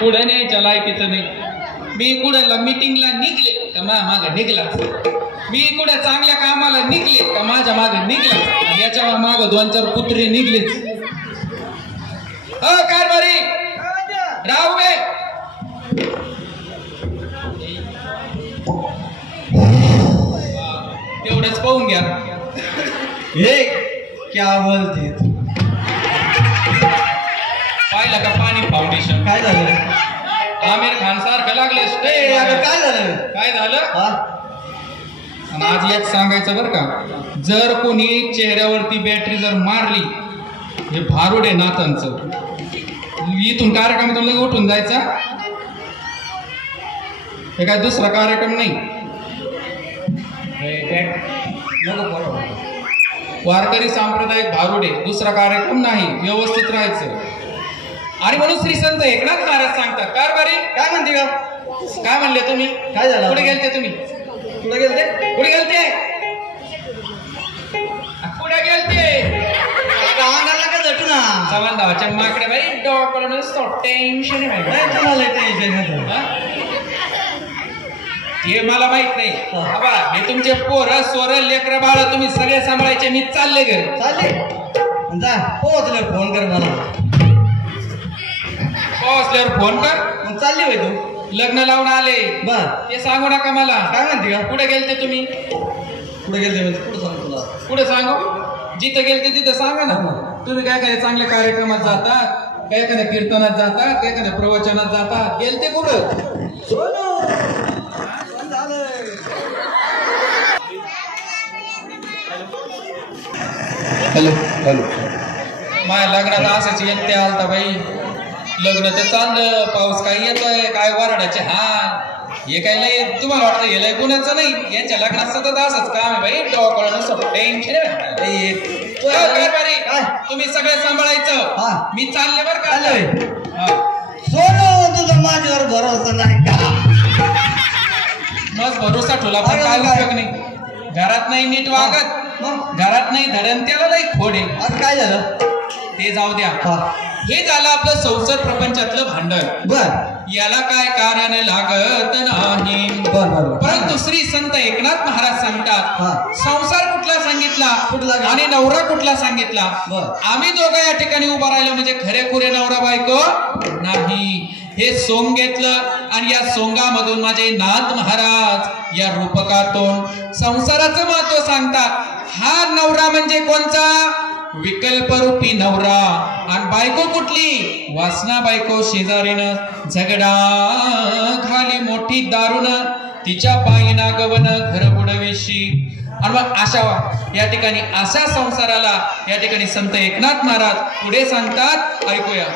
पुढे न्यायच्या लायकीचं नाही. मी कुठं मीटिंगला निघले का मागे निघला, मी कुठे चांगल्या कामाला निघले का माझ्या मागे निघला, याच्या मागे 2-4 कुत्रे निघलेच. कारभारी राहू बे. तेवढंच पाहून घ्या. हे क्या बोलते पाहिलं का पाणी फाउंडेशन काय झालं? आमिर खान सारखं लागले. काय झालं? काय झालं? आणि आज एक सांगायचं बरं का, जर कोणी चेहऱ्यावरती बॅटरी जर मारली, हे भारूड आहे नातांचं. इथून कार्यक्रमातून लगे उठून जायचा. हे काय दुसरा कार्यक्रम नाही. वारकरी सांप्रदायिक भारूडे, दुसरा कार्यक्रम नाही. व्यवस्थित राहायचं. आणि म्हणून श्री संत एकनाथ महाराज सांगतात. कारभारी काय म्हणते का? काय म्हणले तुम्ही? काय झालं? कुठे गेलते तुम्ही? कुठे गेलते? कुठे गेलते? कुठे गेलते? अंगाला का झटू ना चव्हाणच्या माकडे बाई डोक्याला नसतो. टेन्शन आहे बाई. तुम्हाला टेन्शन हे मला माहित नाही. बाबा हे तुमचे पोरं सोरं लेकरं बाळ तुम्ही सगळे सांभाळायचे. मी चालले घरी. चालले जा पोहोचले. फोन कर मला. पोहोचल्यावर फोन कर. मग चालली बाई तू? लग्न लावून आले बर ते सांगू नका मला. काय म्हणते का? कुठे गेलते तुम्ही? कुठे गेलते म्हणजे कुठं सांग तुला? कुठे सांगू? जिथं गेलते तिथं सांगा ना. तुम्ही काय काय चांगल्या कार्यक्रमात जाता, काय एखाद्या कीर्तनात जाता, काय एखाद्या प्रवचनात जाता. गेलते कुठं? Hello hello. माझ्या लग्नात असंच येते आलता बाई. लग्न तर चाललं, पाऊस काय येतोय, काय वराडाचे हाल. हे काय लय तुम्हाला वाटतं हे लय गुन्ह्याचं नाही. यांच्या लग्नात सतत असंच काम आहे बाई. डोकं टेन्शन. तुम्ही सगळे सांभाळायचं. मी चालले बरं का. सोनं तुझं माझ्यावर भरोसा नाही का? मग भरोसा ठेवला पण काय उपयोग नाही. घरात नाही नीट वागत, घरात नाही धडण, त्याला नाही खोडे. आज काय झालं ते जाऊ द्या. हे झालं आपलं संसार प्रपंचातलं भांडण. बर याला काय कारण लागत नाही. परंतु श्री संत एकनाथ महाराज सांगतात संसार कुठला सांगितला, कुठला आणि नवरा कुठला सांगितला. आम्ही दोघं या ठिकाणी उभा राहिलो म्हणजे खरेखुरे नवरा बायको नाही. हे सोंग घेतलं आणि या सोंगामधून माझे नाथ महाराज या रूपकातून संसाराचं महत्व सांगतात. हा नवरा म्हणजे कोणचा? विकल्परूपी नवरा. आणि बायको कुठली? वासना बायको. शेजारीनं झगडा खाली मोठी दारुण, तिच्या पायीना गवन घर बुडविशी. आणि मग अशा या ठिकाणी अशा संसाराला या ठिकाणी संत एकनाथ महाराज पुढे सांगतात. ऐकूया.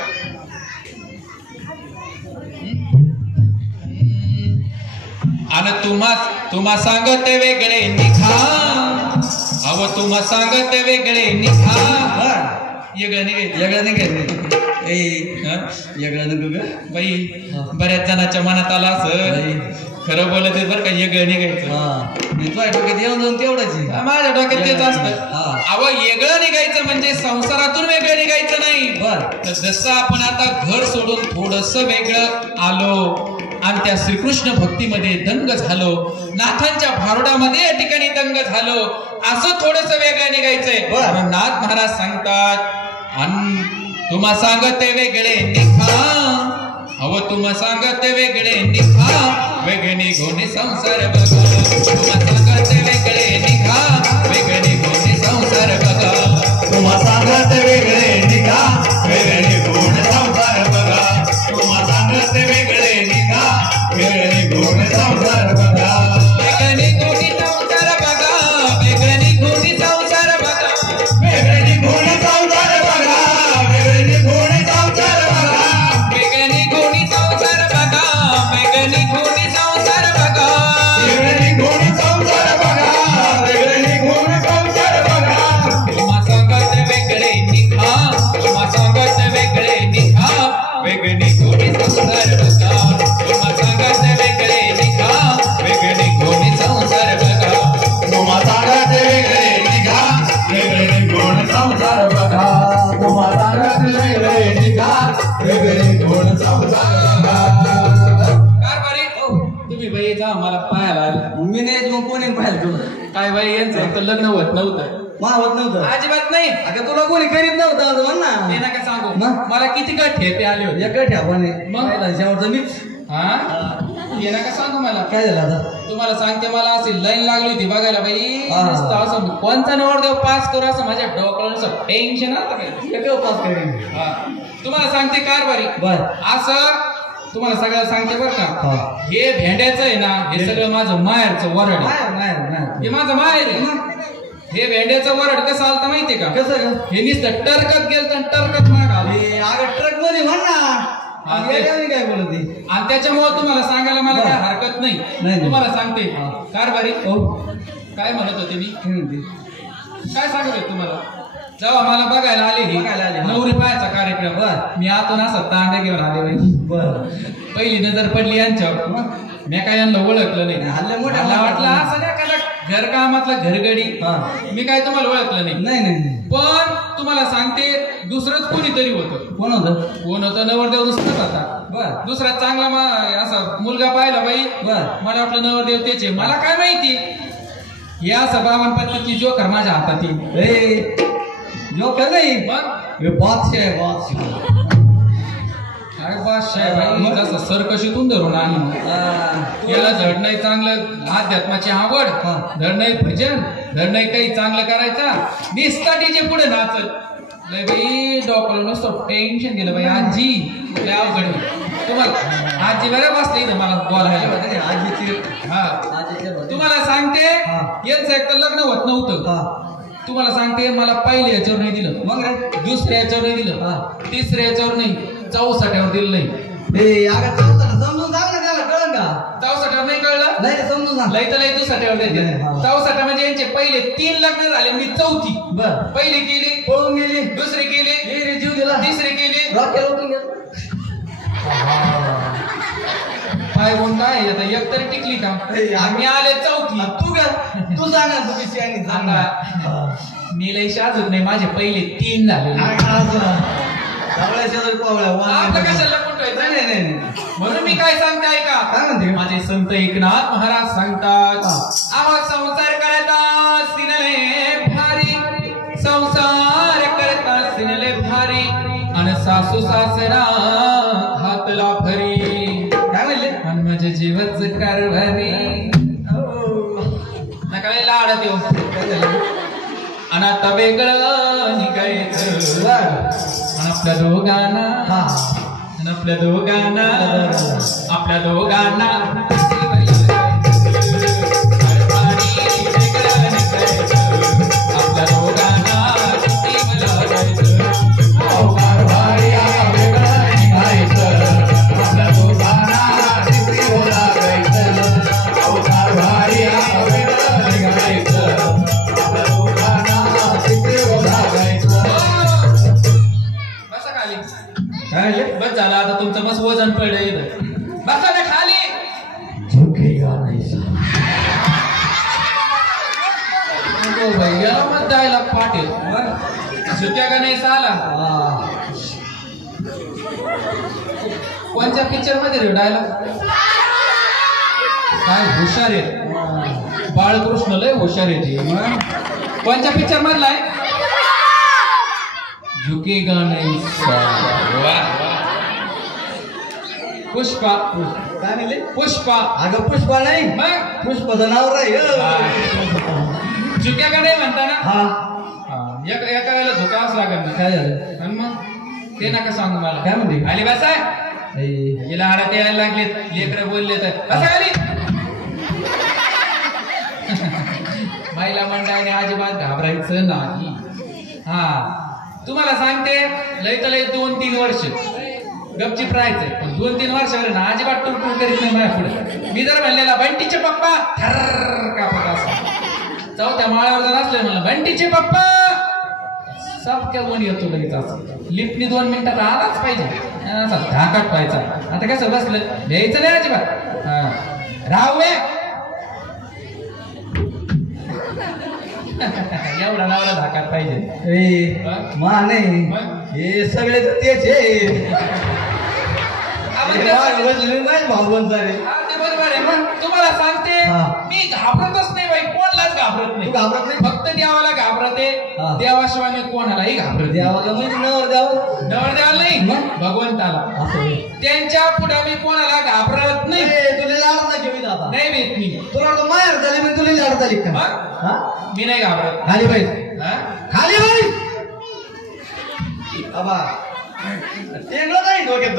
आणि तुम्हा सांगत वेगळे निघा. अव तुम्हा सांगत वेगळे निघा. वेगळं निघायचं बाई. बऱ्याच जणांच्या मनात आला असं. खरं बोलत बरं का. वेगळं निघायचं डोक्यात येऊन जाऊन तेवढंच. माझ्या डोक्यात तेच असतं. अव वेगळं निघायचं म्हणजे संसारातून वेगळं निघायचं नाही. जसं आपण आता घर सोडून थोडस वेगळं आलो आणि त्या श्रीकृष्ण भक्तीमध्ये दंग झालो, नाथांच्या भारुडामध्ये या ठिकाणी दंग झालो, असं थोडस वेगळं निघायचंय. नाथ महाराज सांगतात तुम्हा सांगत वेगळे निघा. अव तुम्हा सांगत वेगळे निघा. वेगळे निघून संसार बघा. तुम्हा सांगत वेगळे निघा. वेगळे निघून संसार बघा. तुम्हा सांगत वेगळे निघा. वेगळे निघून संसार बघा. तुम्हा सांगत वेगळे निघा. वेगळे निघून संसार बघा. वेगळे निघून संसार बघा. वेगळे निघून संसार बघा. वेगळे निघून संसार बघा. वेगळे निघून संसार बघा. वेगळे निघून संसार बघा. वेगळे निघून संसार बघा. वेगळे निघून संसार बघा. वेगळे निघून काय बाई यांचं तर लग्न होत नव्हतं मला होत नव्हतं अजिबात नाही अगं तुला कोणी करीत नव्हतं असं म्हण ना ते नका सांगू मग? मला किती का ठेपे आले होते एक ठेवाने मग? मग शेवटचं मीच हा हे नका सांगू मला काय झालं आता तुम्हाला सांगते मला अशी लाईन लागली होती बघायला बाई हा. नुसतं असं कोणता नवरदेव पास करू असं माझ्या डोक्याला टेन्शन आता काही एक पास करेन हा. तुम्हाला सांगते कारभारी बर असं तुम्हाला सगळं सांगते बरं का हा. हे भेंड्याचं आहे ना हे सगळं माझं माहेरचं वरड आहे. नाही नाही नाही हे माझं माहेर आहे हे भेंड्याचं वरड कसं आलतं माहितीये का कसं ग हे नुसतं टरकत गेलं आणि टरकत माग आलं अरे अगं ट्रक मध्ये म्हण ना हा, ते- येड्यावानी काय बोलत आहे? आणि त्याच्यामुळे तुम्हाला सांगायला मला बर. काय हरकत नाही नाही. तुम्हाला सांगते हा. कारभारी हो काय म्हणत होते मी काय म्हणते? काय सांगत होते तुम्हाला जेव्हा मला बघायला आले ही बघायला आले, हा. नवरी पायाचा कार्यक्रम बर. मी आतून असं तांडे घेऊन आले बाई बर पहिली नजर पडली यांच्यावर मग? मी काय यांना ओळखलं नाही नाही, हल्ले मोठ्या मला वाटलं माणसाला. असं नाही का घरकामातला घरगडी हा. मी काय तुम्हाला ओळखलं नाही नाही नाही पण तुम्हाला सांगते दुसरंच कोणीतरी होतं कोण होतं कोण होतं नवरदेव दुसराच होता बर दुसरा चांगला असा मुलगा पाहिला बाई बर मला वाटलं नवरदेव त्याचे मला काय माहिती हे असं बावन पद्धतीची जोकर माझ्या हातात येईल ए जोकर नाही मग हे बादशाह आहे बादशाह काय बादशाह आहे बाई जसं सरकशीतून धरून आणून याला धड नाही चांगलं अध्यात्माची आवड हा. धड नाही भजन धड नाही काही चांगलं करायचा निस्ताटीचे पुढे नाचल लय बाई डॉक्टर नुसतं टेन्शन गेलं बाई आजी लय अवघड आहे. तुम्हाला आजी बरं बसले इथं मला बोलायला आजीची हा आजीच्या बद्दल. तुम्हाला सांगते हा. यांचं एक तर लग्न होत नव्हतं हा तुम्हाला सांगते मला पहिल्या याच्यावर नाही दिलं मग रे दुसऱ्या याच्यावर नाही दिलं हा. तिसऱ्या याच्यावर नाही 64वर दिलं नाही ए अगं चालतं समजून सांग ना त्याला कळलं का 64वर नाही कळलं नाही रे, समजून सांग लय तर लय दुसऱ्यावर देते हा. 64 म्हणजे यांचे पहिले 3 लग्न झाले मी चौथी बर पहिली केली पळून गेली दुसरी केली ये रे जीव दिला तिसरी केली रॉकेल उठून गेलं पाय गुण काय आहे? आता एक तरी टिकली का ए, आम्ही आले चौथी तू का तू सांग ना तू कशी आणि सांग ना मी लय शाजूक नाही माझे पहिले 3 झाले सगळ्या शेजारी पावल्या आपलं कशाला कुठवायचं नाही नाही नाही म्हणून मी काय सांगते ऐका काय म्हणते? माझे संत एकनाथ महाराज सांगतात हा. आम्हा संसार करता सिनले भारी संसार करता सिनले भारी आणि सासू सासरा हातला भरी काय म्हणले आणि माझ्या जीवच कारभारी नका लय लाडत येऊ काय झालं आणि आता वेगळं निघायचं आणि आपल्या दोघांना हा आणि आपल्या दोघांना आपल्या दोघांना आपल्या दोघांना बसा खाली काय म्हणले बस झालं आता तुमचं मस्त वजन पडलं इथं बसा ना खाली झुकेगा नाही याला मग जायला पाटील सुट्या का नाही साला कोणत्या पिक्चर मध्ये रे डायलॉग काय हुशार आहे बाळकृष्ण लय हुशार आहे ती कोणत्या पिक्चर मधला आहे झुकेगा नाही साला. वाह. पुष्पा काय म्हणले पुष्पा अगं पुष्पा नाही मग पुष्पाचं नाव राही झुकेगा नाही म्हणता ना हा एका वेळेला झुकावंच लागेल ना काय झालं आणि मग ते नका सांगू मला काय म्हणते? आली बसा ए, हिला हाडात यायला लागले लेकर बोलले तर बसा खाली महिला मंडळाने अजिबात घाबरायचं नाही हा तुम्हाला सांगते लय तर लय 2-3 वर्ष गपचीप राहायचंय पण 2-3 वर्षावर ना अजिबात टुरटूर करीत नाही माझ्या पुढे मी जर म्हणलेला बंटीचे पप्पा थर्र कापत असं चौथ्या माळ्यावर जर असले म्हणलं बंटीचे पप्पा सबक्या कोण येतो लगेच असं लिफ्टनी 2 मिनिटात आलाच पाहिजे असा धाकाट पाहायचा आता कसं बसलं द्यायचं नाही अजिबात हा राहू एवढा नावला धाकाट पाहिजे ए मा नाही मग? हे सगळे तर तेच आहे आपण हे कसं- बसलेले नाही भावबंद सारे हा, ते बरोबर आहे मग तुम्हाला सांगते हा. मी घाबरतच नाही बाई कोण कोणालाच घाबरत तू नाही. घाबरत नाही फक्त देवाला घाबरते. हा. देवाशिवाय मी कोणालाही घाबरत नाही. देवाला म्हणजे नवर द्यावं नवरदेवाला नाही मग? भगवंताला. असं नाही. त्यांच्या पुढे मी कोणाला घाबरत नाही. ए, तुला लाड नाही घेऊन आता नाही भेट मी. तुला वाटतं माहेर झाली पण तुला लाड झाली का मग? हा? मी नाही घाबरत. खाली बाई हा? खाली बाई बाबा टेंगलं नाही डोक्यात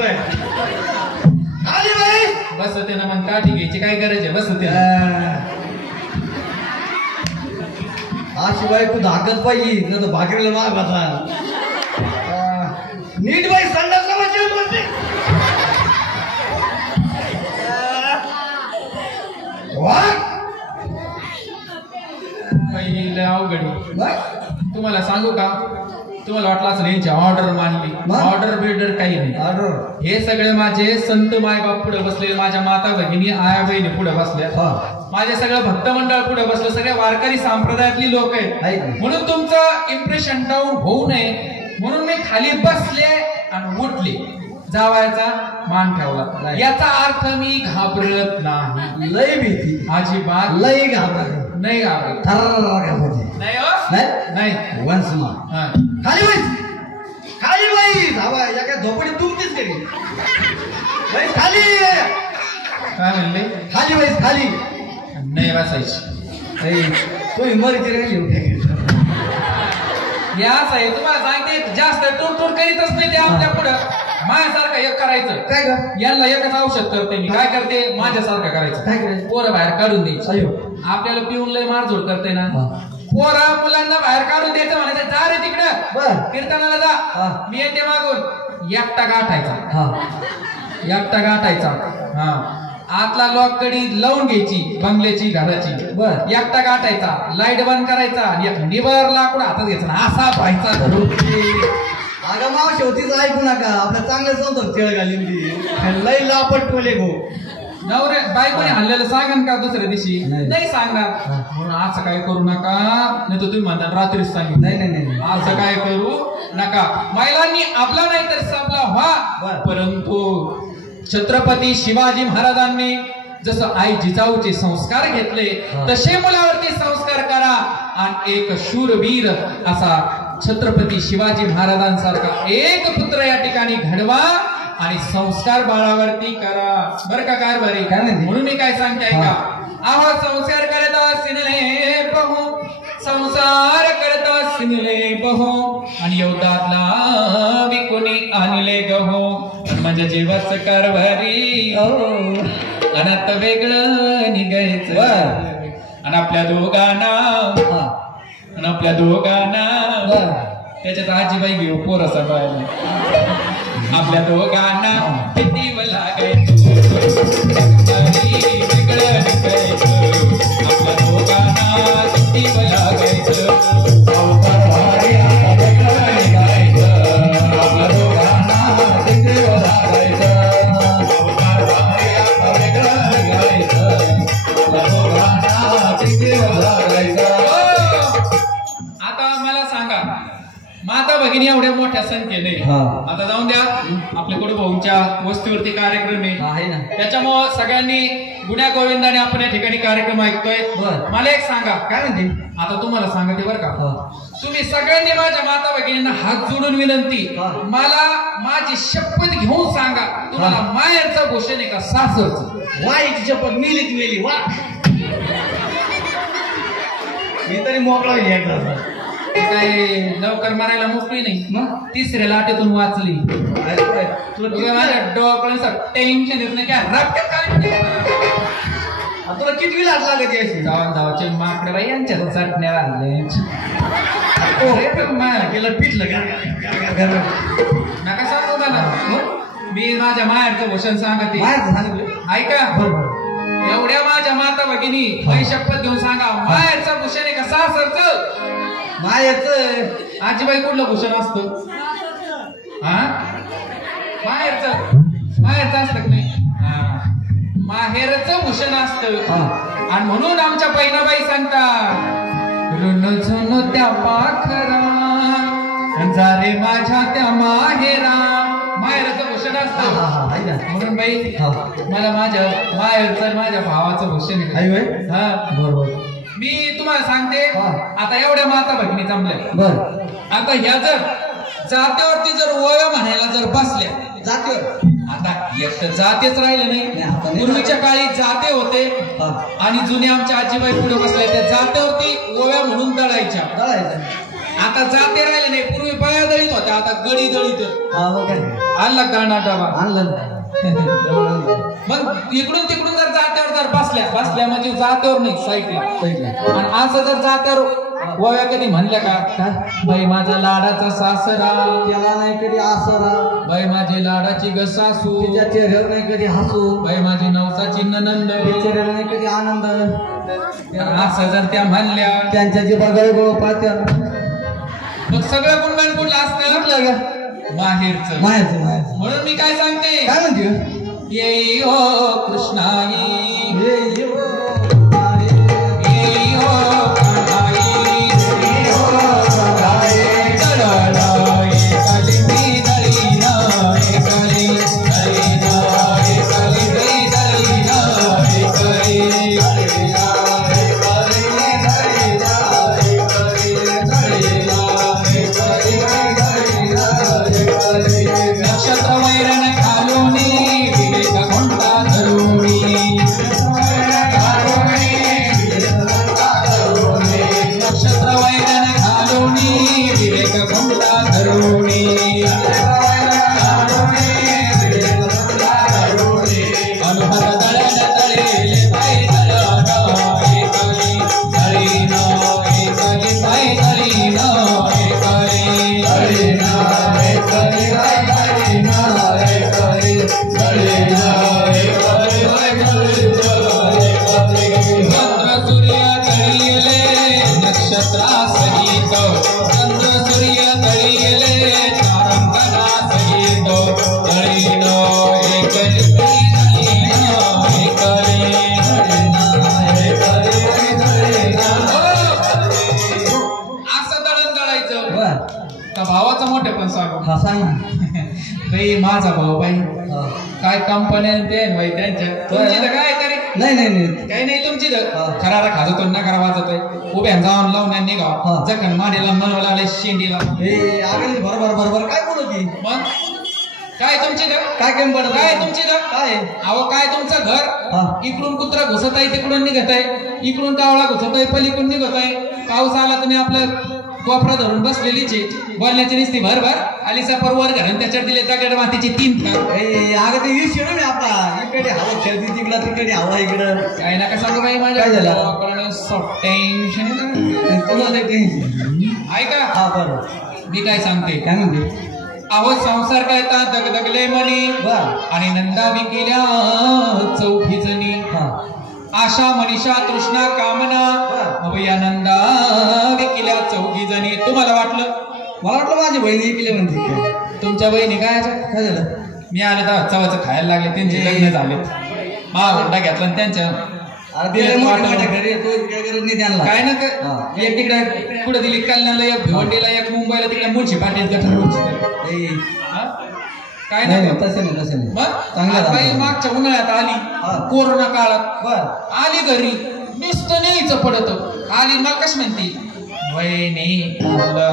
खाली बाई बस त्यानं मग काठी घ्यायची काय गरज आहे. बस ते अशी बायको धाकत पाहिजे न तर भाकरीला माग बसला नीट बाई संडासला बसेल बोलते पहिलं अवघड आहे. मग तुम्हाला सांगू का तुम्हाला वाटलं असं यांची ऑर्डर मानली. मग? ऑर्डर बिल्डर काही नाही. ऑर्डर हे सगळे माझे संत मायबाप पुढे बसले. माझ्या माता भगिनी आया बहिणी पुढे बसल्या. हा माझे सगळं भक्त मंडळ पुढे बसलं. सगळे वारकरी संप्रदायातली लोक आहेत. आहेत. म्हणून तुमचं इम्प्रेशन डाऊन होऊ नये म्हणून मी खाली बसले आणि उठले. जावायचा मान ठेवला. नाही. याचा अर्थ मी घाबरत नाही. लई भीती अजिबात लई घाबरत नाही घाबरत. थर्र घाबरते नाही हो? नाही नाही. वन्स मोर हा. खाली बाई खाली बाई धावा या काय झोपडी तुमचीच तरी बाई खाली काय म्हणले? खाली बाई खाली नाही बसायची. ऐ, तुम्ही मरीची राहिली उठ्या या साहेब तुम्हाला सांगते जास्त टूर करीतच नाही ते आपल्या पुढं. माझ्यासारखं एक करायचं. काय ग यांना एकच औषध करते मी. काय करते? माझ्यासारखं करायचं. काय करायचं? पोरं बाहेर काढून द्यायची. अयो आपल्याला पिऊन लय मारझोड करते ना. हा. पोरा मुलांना बाहेर काढून द्यायचं म्हणायचं जा रे तिकडं बर कीर्तनाला हा. जा. मी येते मागून. एकटा गाठायचा. हा एकटा गाठायचा. हा आतला लॉक कडी लावून घ्यायची बंगल्याची घराची. बर एकटा गाठायचा. लाईट बंद करायचा आणि एक निबर लाकूड हातात घ्यायचा ना असा व्हायचा धरून. अगं माव शेवटीच ऐकू नका आपल्या चांगले समजत खेळ घाली लई लापट टोले गो नवरे बायकोने हल्लेलं सांगन का दुसऱ्या दिवशी? नाही. नाही सांगणार. हा. म्हणून असं काय करू नका. नाही तर तुम्ही म्हणता रात्रीच सांगितलं. नाही नाही नाही नाही. असं काय करू नका. महिलांनी आपला नाही तर सबला व्हा. बर. परंतु छत्रपती शिवाजी महाराजांनी जसं आई जिजाऊचे संस्कार घेतले हा. तसे मुलावरती संस्कार करा आणि एक शूरवीर असा छत्रपती शिवाजी महाराजांसारखा एक पुत्र या ठिकाणी घडवा आणि संस्कार बाळावरती करा. बरं का काय बरे काय नाही. म्हणून मी काय सांगते ऐका. आहो संस्कार करता सिनले बहू संसार करता सिनले बहू आणि योदातला विकुनी आणले गहू म्हणजे जीवाच कारभारी अनात वेगळं निघायचं. आणि आपल्या दोघांना आणि आपल्या दोघांना त्याच्यात आजीबाई घेऊ पोरं सांभाळायला. आपल्या दोघांना किती लागायचं वेगळं निघायचं. आपल्या दोघांना किती लागायचं वेगळं निघायचं. आपल्या दोघांना किती लागायचं वेगळं निघायचं. आपल्या दोघांना किती लागायचं. आता मला सांगा माता भगिनी एवढ्या मोठ्या संख्येने हा. आता जाऊन द्या आपल्या कडू भाऊंच्या वस्तीवरती कार्यक्रम आहे ना. त्याच्यामुळं सगळ्यांनी गुण्या गोविंदाने आपण या ठिकाणी कार्यक्रम ऐकतोय. बर. मला एक सांगा काय म्हणते आता तुम्हाला सांगते बरं का हा. तुम्ही सगळ्यांनी माझ्या माता भगिनींना हात जोडून विनंती हा. मला माझी शपथ घेऊन सांगा तुम्हाला हा. माहेरचं भूषण आहे का सासरचं? वाईट शपथ मिलीच मिली वा मी तरी मोकळा घ्यायचा ते काय लवकर मारायला मोकळी नाही. मग? तिसऱ्या लाटेतून वाचली. तुला तुला माझ्या डोक्याचं टेन्शन येत नाही काय रक्कत काय तुला किती लाट लागत यायची जाऊन धावचे माकडे बाई यांच्या चटण्या आणले. तिला पिटलं का नका सांगू मला. मी माझ्या माहेरचं भूषण सांगते बाहेर सांगितलं ऐका. एवढ्या माझ्या माता भगिनी बाई शपथ घेऊन सांगा माहेरचं भूषण आहे का सासरचं? माहेरचं आजीबाई कुठलं भूषण असतं? हा माहेरचं असतं का नाही? हा माहेरचं भूषण असतं. आणि म्हणून आमच्या बहिणाबाई सांगतात ऋण झुन त्या पाखरा जारे माझ्या त्या माहेरा. माहेरचं भूषण असतं. म्हणून बाई मला माझ्या माहेरचं माझ्या भावाचं भूषण आहे. बरोबर मी तुम्हाला सांगते हा. आता एवढ्या माता भगिनी जमल्या बर आता ह्या जर जात्यावरती जर ओव्या म्हणायला जर बसल्या जाते आता एक तर जातेच राहिले नाही, आता नाही नाही. पूर्वीच्या काळी जाते होते हा. आणि जुने आमच्या आजीबाई पुढे बसल्या त्या जात्यावरती ओव्या म्हणून दळायच्या दळायचं आता जाते राहिले नाही पूर्वी पया दळीत होत्या आता गडी दळीत हा मग काय आणला गाणा डबा आणलं मग इकडून तिकडून जर जात्यावर जर बसल्या म्हणजे जात्यावर नाही साईडला सांगितलं. आणि असं जर जात्यावर ओव्या कधी म्हणल्या का काय बाई माझा लाडाचा सासरा त्याला नाही कधी आसरा बाई माझी लाडाची ग सासू तिच्या चेहऱ्यावर नाही कधी हसू बाई माझी नवसाची ननंद चेहऱ्याला नाही कधी आनंद असं जर त्या म्हणल्या त्यांच्या जी बघाय गो पात्या मग सगळं गुणगान कुठलं असतं माहेरचं माहिती म्हणून मी काय सांगते काय म्हणते येई हो कृष्णाई हे यो. येई हो कान्हाई, येई हो कान्हाई, दळण एकाली मी दळीन, एकली दळीन, एकली मी दळीन, एकली दळीन, एकली मी दळीन, एकली दळीन, एकली दळीन. नक्षत्र वैरण घालूनी विवेक घोंटा धरूनी नक्षत्र वैरण घालूनी विवेक घोंटा धरूनी अनुभव दळण दळेल बाई दळण एकली दळीन एकली बाई दळीन एकली दळीन एकली बाई दळीन एकली दळीन चंद्र सूर्य दळीले नक्षत्रा सहित चंद्र सूर्य दळीले तारंगणा सहित दळीन एकली दळीन एकली असं दळण दळायचं बर का भावाचं मोठे पण सांगू हा सांग बाई माझा भाऊ बाई हा. काय कंपन्या ते बाई त्यांच्या तुमची तर काय तरी नाही नाही नाही काही नाही तुमची तर हा. खरारा खाजतो ना खरा वाजतोय उभ्या जाऊन लावून निघाव हा. जखन मानेला मनवला आले शेंडीला हे आगली बरोबर बरोबर काय बोलत मग काय तुमची तर काय केम पडत काय तुमची तर काय अहो काय तुमचं हा. घर इकडून कुत्रा घुसत आहे तिकडून निघत आहे इकडून कावळा घुसत आहे पलीकडून निघत आहे पाऊस आला तुम्ही आपलं कोपरा धरून बसलेलीची बोलण्याची निस्ती भरभर आली सपर वर घरून त्याच्यात दिले दगड मातीची 3 थाप ए अगं ते वीस शेण आपला इकडे हवा खेळती तिकडं तिकडे हवा इकडं काय नका सांगू बाई माझ्या काय झालं? टेन्शन तुला नाही टेन्शन ऐका हा बरोबर मी काय सांगते काय म्हणते अहो संसार करता दगदगले मनी बर आणि नंदा विकिल्या चौघी जणी हा आशा मनीषा तृष्णा कामना अवया नंदा विकिल्या चौघी जणी तुम्हाला वाटलं मला वाटलं माझी बहिणी ऐकले म्हणते तुमच्या बहिणी काय काय झालं मी आले तर चवाचं खायला लागले त्यांचे लग्न झालेत हुंडा घेतला आणि त्यांच्या अरे दिले मोठ्या घरी येतो काय गरज नाही त्यांना काय ना हा. एक तिकडे पुढे दिली कल्याणला एक भिवंडीला एक मुंबईला तिकडे मुळशी पाटील गठर ए, काय नाही नाही नाही, तसं नाही तसं नाही मग चांगलं आता ही झालं. मागच्या उन्हाळ्यात आली हा. कोरोना काळात बर आली घरी नुसतं न्यायचं पडत आली मला कशी म्हणती वहिनी मला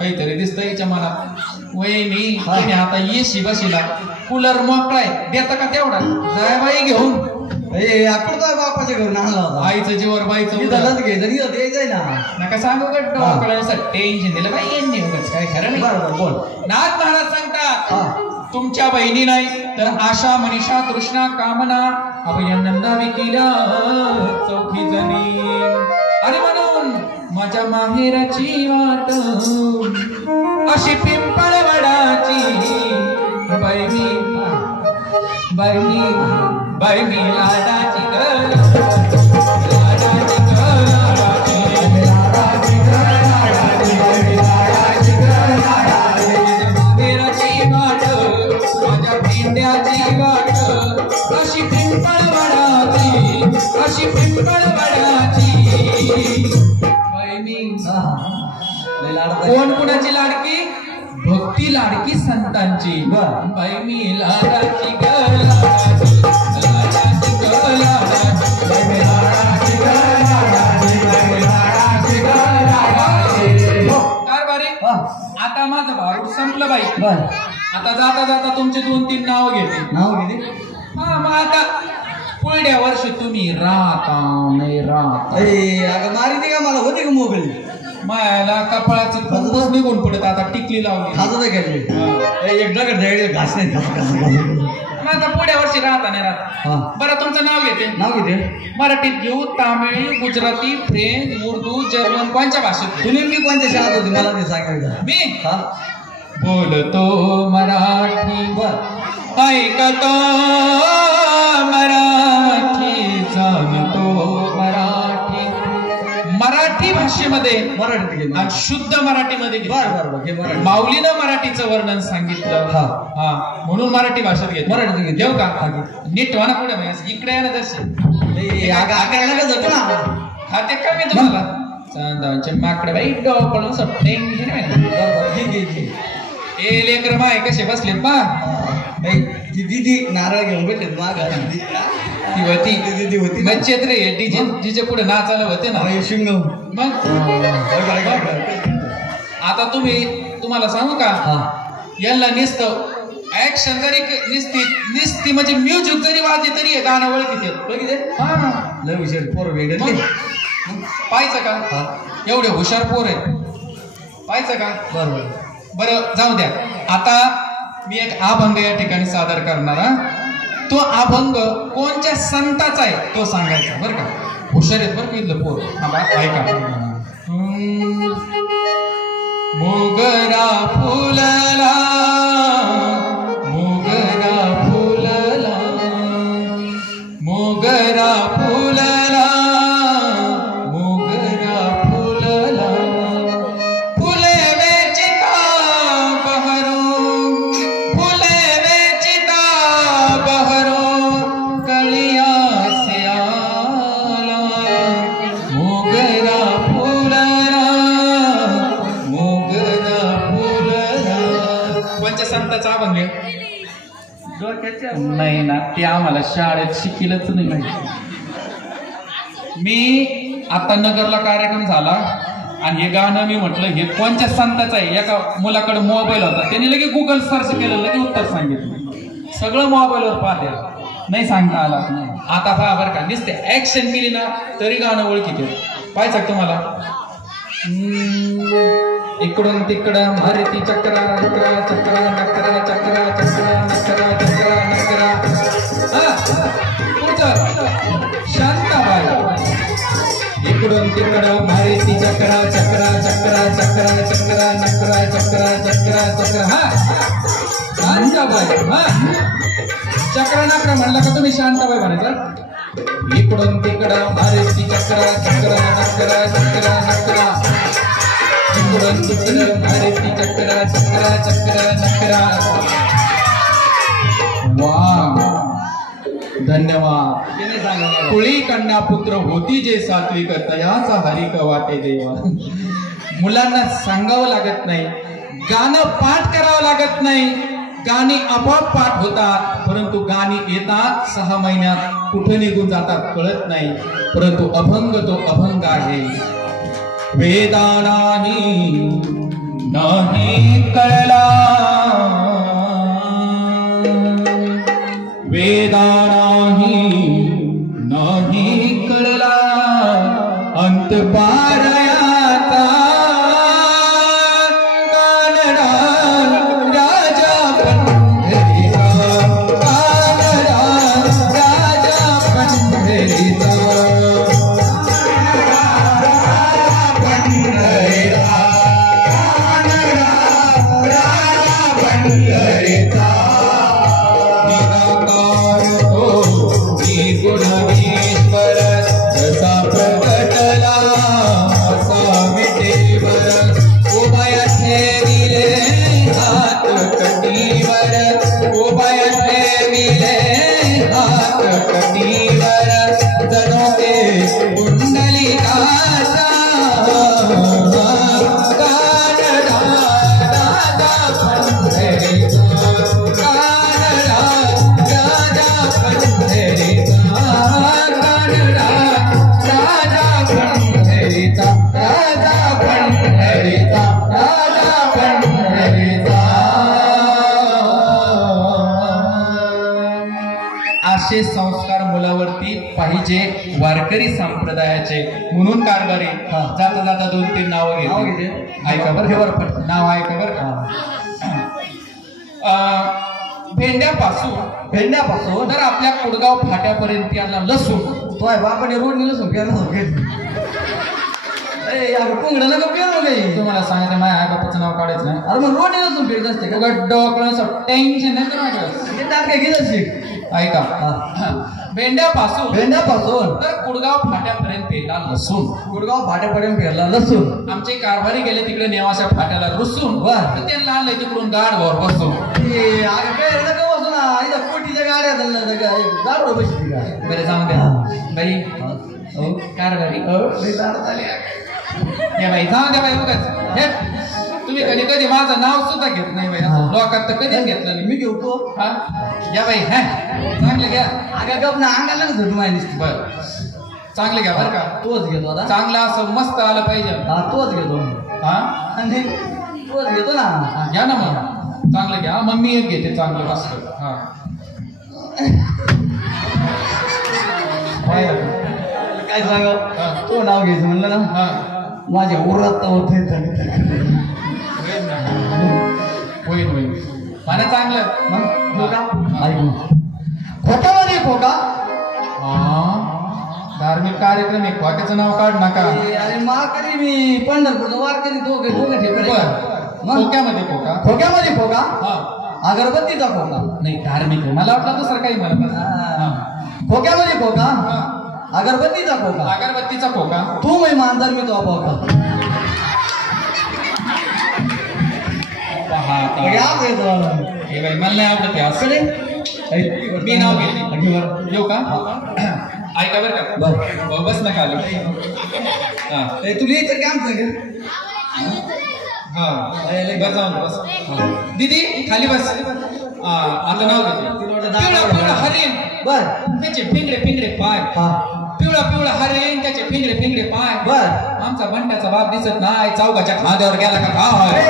काहीतरी दिसतं याच्या मनात वहिनी हा. तिने आता येशी बशीला कूलर मोकळाय देता का तेवढा जाय बाई घेऊन ए आकृता बापाच्या घरून आणला होता आईचं जीवर बाईचं इथं उदाहरण. लस घ्यायचं इथं द्यायचंय ना नका सांगू टेन्शन दिलं बाई यांनी उगाच काय खरं नाही बरोबर बोल नाथ महाराज सांगतात हा तुमच्या बहिणी नाही तर आशा मनीषा तृष्णा कामना अभयनंदा विकिल्या चौघी जणी आणि म्हणून माझ्या माहेराची वाट अशी पिंपळवडाची बाई मी लाडाची माझ्या पिंड्याची वाट अशी पिंपळवडाची कोण कुणाची लाडकी भक्ती लाडकी संतांची बाई मी लाडाची लाडाची बर आता जाता जाता तुमची 2-3 नावं घेते. नाव किती हा मग आता पुढल्या वर्षी तुम्ही राहता नाही राहता. अगं मारी दे का मला होते का मोबाईल मायाला कपाळाचं कुंकूच निघून पडत आता टिकली लावली. खाजत आहे एक दगड दगड घास नाही मग आता पुढल्या वर्षी राहता नाही राहता. हा बरं तुमचं नाव घेते. नाव किती मराठीत घेऊ, तामिळ, गुजराती, फ्रेंच, उर्दू, जर्मन, कोणत्या भाषेत? तू नेमकी कोणत्या शाळेत होती मला ते सांगायचं. मी हा बोलतो मराठी, बर ऐकतो मराठी, जाणतो मराठी. मराठी भाषेमध्ये मराठीत घे आणि शुद्ध मराठीमध्ये घेतलं. बर बर घे मराठी माऊलीनं मराठीचं वर्णन सांगितलं. हा. हा म्हणून मराठी भाषेत घेत. मराठीत घेत. देऊ का? हा, घे. नीट व्हा ना पुढे म्हणजे इकडे आहे ना तसे. आकायला का जातो ना हा ते काय मी तुम्हाला चांदाचे माकडे बाई डोळं सपटे घे घे घे ए लेकर माय कसे बसलेत बा. ती दिदी नारळ घेऊन भेटले मागा ती होती दिदी होती ना मच्छेत रे डीजे डीजे पुढे नाचायला होते ना. शिंगम मग आता तुम्हाला सांगू का हा यांना नुसतं ऍक्शन जरी निस्ती म्हणजे म्युझिक जरी वाजले तरी हे गाणं ओळखीत येत. बघितले हा लय हुशार पोर वेगळे मग पाहायचं का हा एवढे हुशार पोर आहेत. पाहायचं का? बरोबर बरं जाऊ द्या. आता मी एक अभंग या ठिकाणी सादर करणार. तो अभंग कोणत्या संताचा आहे तो सांगायचा बरं का. हुशार आहेत बरं का इथलं पोर. ऐका. मोगरा फुलला मोगरा फुलला मोगरा फुलला मोगरा फुलला फुले वेचिता बहरो फुले वेचिता बहरो कलिया से आला मोगरा फुलला मोगरा फुलला. कोणत्या संताचा अभंग आहे? नाही ना ते आम्हाला शाळेत शिकलंच नाही. मी आता नगरला कार्यक्रम झाला आणि हे गाणं मी म्हटलं हे कोणत्या संताचं आहे. एका मुलाकडे मोबाईल होता त्याने लगे गुगल सर्च केलं लगे उत्तर सांगितलं. सगळं मोबाईलवर पाहते नाही सांगता आला. आता पहा बरं का नुसते ऍक्शन केली ना तरी गाणं ओळखीत पाहायचं का तुम्हाला. इकडून तिकडं भारती चक्रा नकरा चक्रा नकरा चक्रा चक्रा नकरा चक्रा नकरा. शांताबाई इकडून तिकडं भारती चक्रा चक्रा चक्रा चक्रा चक्रा नकरा चक्रा चक्रा चक्रा. हा शांताबाई. हा चक्रा नकरा म्हणला का तुम्ही शांताबाई म्हणायचं. इकडून तिकडं भारती चक्रा चक्रा नकरा चक्रा नकरा इकडून तिकडं भारती चक्रा चक्रा चक्रा नकरा. वा धन्यवाद. कुळी कन्या पुत्र होती जे सात्विक तयाचा हरिक वाटे देवा. मुलांना सांगावं लागत नाही, गाणं पाठ करावं लागत नाही, गाणी आपोआप पाठ होतात. परंतु गाणी येतात 6 महिन्यात कुठे निघून जातात कळत नाही. परंतु अभंग तो अभंग आहे. वेदानाही नाही कळला वेदानाही नाही कळला अंत पारयाचा कानडा राजा पंढरीचा कानडा राजा पंढरीचा. गुणेश्वर जसा प्रकटला असे संस्कार मुलावरती पाहिजे वारकरी संप्रदायाचे. म्हणून कारभारी जाता जाता 2-3 नावं नाव घेते. घेते. ऐका बरं, हे बरं नाव ऐका बरं का. भेंड्यापासून तर आपल्या कुडगाव फाट्यापर्यंत यांना लसूण. तो आहे बापाने रोड नेलं सोप्याला कोंगडा नका पेरू काही. तुम्हाला सांगितलं माझ्या आई बापाचं नाव काढायचं नाही. अरे मग रोड नेलं सोपेत असते का डोकं टेन्शन नाही तर माझं. ते टाके घेत शिक. ऐका, भेंड्यापासून भेंड्यापासून तर कुडगाव फाट्यापर्यंत पेरला लसूण. गुडगाव फाट्यापर्यंत फिरला लसूण. आमचे कारभारी गेले तिकडे नेवाच्या फाट्याला रुसून. बर. तर त्यांना आणलं तिकडून गाडवर बसून. ते अगं काय नका बसू ना इथं कोटीच्या गाड्या गाडवर बसली का. बरे जाऊन द्या बाई. हो कारभारी हे बाई जाऊन द्या बाई. बघत हे तुम्ही कधी कधी माझं नाव सुद्धा घेत नाही बाई. लोकात तर कधीच घेतलं नाही. मी घेतो. हा या बाई. हा चांगले घ्या. अगं गप ना अंगाला झोट माहिती. बर चांगले घ्या बरं का. तोच घेतो आता. चांगलं असं मस्त आलं पाहिजे. हा तोच घेतो. हा आणि तोच घेतो ना. हा, घ्या ना मग चांगलं घ्या. मग मी एक घेते चांगलं मस्त. हा काय सांगावं तो नाव घ्यायचं म्हणलं ना हा माझ्या उरात होत होईल होईल मला चांगलं. मग खोका ऐकू खोकामध्ये खोका. धार्मिक कार्यक्रम आहे. खोक्याचं नाव काढ नका. अरे मा कधी मी पंढरपूरचा वार कधी दोघे ठेवले. खोक्यामध्ये खोका. खोक्यामध्ये खोका. हा अगरबत्तीचा खोका. नाही धार्मिक आहे. मला वाटलं दुसरं काही म्हणत. खोक्यामध्ये खोका. अगरबत्तीचा खोका. अगरबत्तीचा खोका. तू मै मांजर मी तो खोका. हे बाई मला नाही आवडत असं. मी नाव घेते. येऊ का. ऐका बरं का. बस ना खाली. हा तुला यायचं काम सांगेल. हा बस जाऊन बस. दीदी खाली बस. आता नाव घेते. हरिण बर. त्याचे पिंगळे पाय. पिवळा हरिण त्याचे पिंगळे पाय. बर. आमचा बंटाचा बाप दिसत नाही. चौकाच्या खांद्यावर गेला का काय.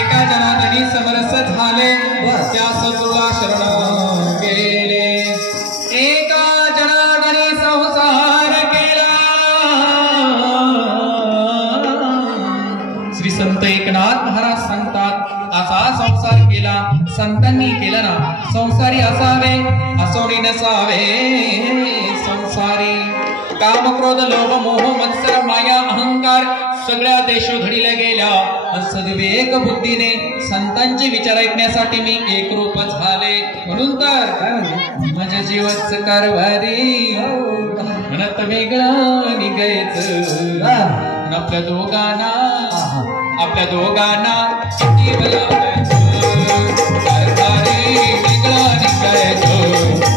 एका जनार्दनी समरस झाले. त्या सजुला शरण गेले. एका जनार्दनी संसार केला. श्री संत एकनाथ महाराज सांगतात असा संसार केला. संतांनी केला ना. संसारी असावे असोनी नसावे. संसारी काम क्रोध लोभ मोह मत्सर माया अहंकार सगळ्या देशोधडीला गेल्या. सद्विवेक बुद्धीने संतांचे विचार ऐकण्यासाठी मी एकरूप झाले. म्हणून तर माझ्या जीवच कारभारी म्हणत वेगळं निघायचं. आपल्या दोघांना कारभारी वेगळं निघायचं.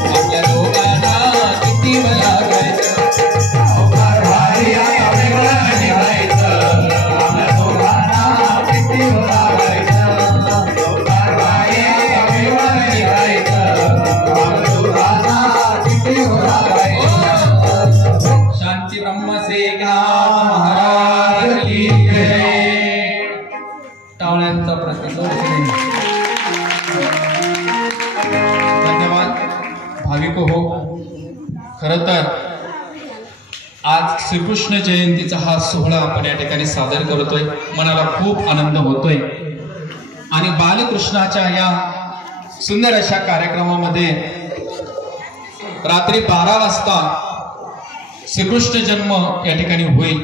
आपल्या दोघांना किती लागायचं. शांती ब्रह्म से महाराज की जय. टाळ्यांचा प्रतिसाद. धन्यवाद भाविक हो. खरं तर आज श्रीकृष्ण जयंतीचा हा सोहळा आपण या ठिकाणी सादर करतोय. मनाला खूप आनंद होतोय. आणि बालकृष्णाच्या या सुंदर अशा कार्यक्रमामध्ये रात्री 12 वाजता श्रीकृष्ण जन्म या ठिकाणी होईल.